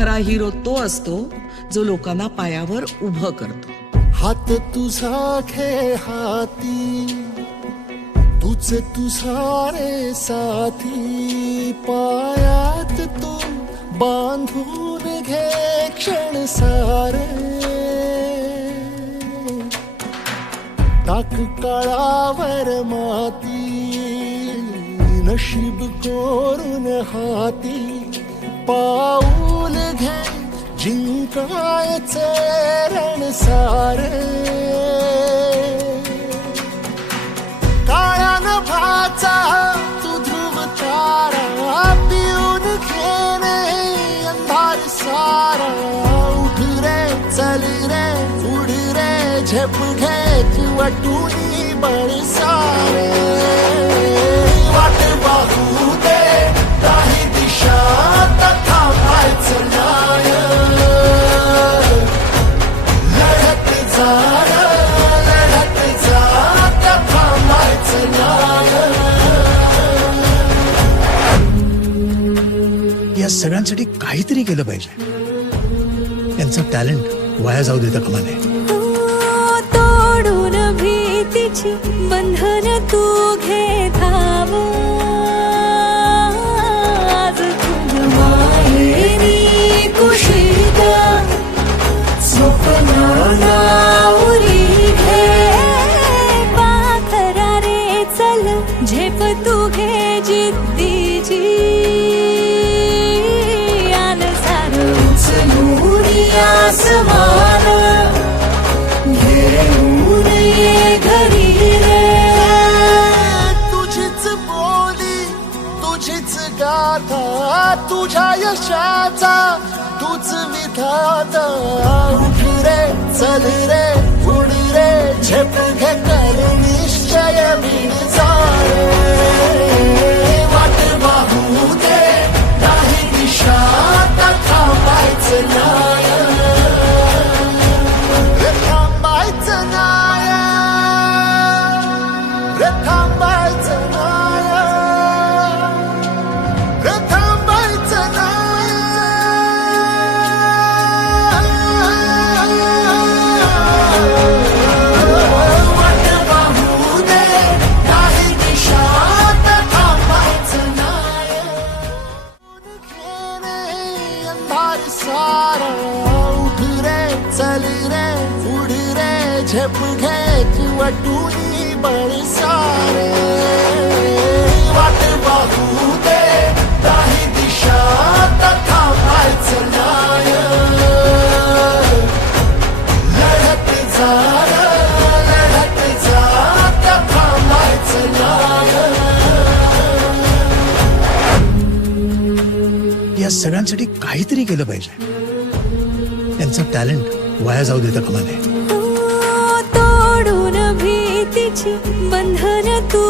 खरा हिरो तो असतो जो लोकांना पायावर उभं करतो. हात तुझा घे हाती, तुझे तुझारे साथी, पायात तू बांधून घे क्षण सारे. टाक काळावर माती, नशीब कोरून हाती, पाऊल घे जिंकायचे रण सारे. काळ्या नभाचा तू ध्रुव तारा, पिऊन घेणे अंधार सारा. उठ रे चल रे उड रे, झेप घे तू वाटूनी बळ सारे. वाट पाहू दे काही दिशा, थांबायचं नाही. लढत जा लढत जा, थांबायचं नाही. या सगळ्यांसाठी काहीतरी केलं पाहिजे. यांचं टॅलेंट वाया जाऊ देता कामा नये. तोडून भीतीची बंधन तू घे धाव. आज तुझ माहेरी कुशीत स्वप्नाला उरी घे. पाखरा रे चल झेप तू घे जिद्दीची. आन सारं उचलून आसमान घेऊन ये घरी रे. तुझीच बोली तुझीच गाथा, तुझ्या यशाचा तूच विधाता. उठ रे चल रे उड रे, झेप घे कर निश्चय बिन जाणे. वाट पाहू दे नाही दिशा, थांबायचं नाही. थांबायचं नाही, थांबायचं नाही, थांबायचं नाही. वाट पाहू दे नाही दिशा, थांबायचं नाही. घेणे अंधार सारा. उठ रे चल रे उड रे, झेप घे तू वाटूनी बळ सारे. वाट पाहू दे काही दिशा, थांबायचं नाही. लढत जा लढत जा, थांबायचं नाही. या सगळ्यांसाठी काहीतरी केलं पाहिजे. यांचं टॅलेंट वाया जाऊ देता कामा नये. तोडून भीतीची बंधन तू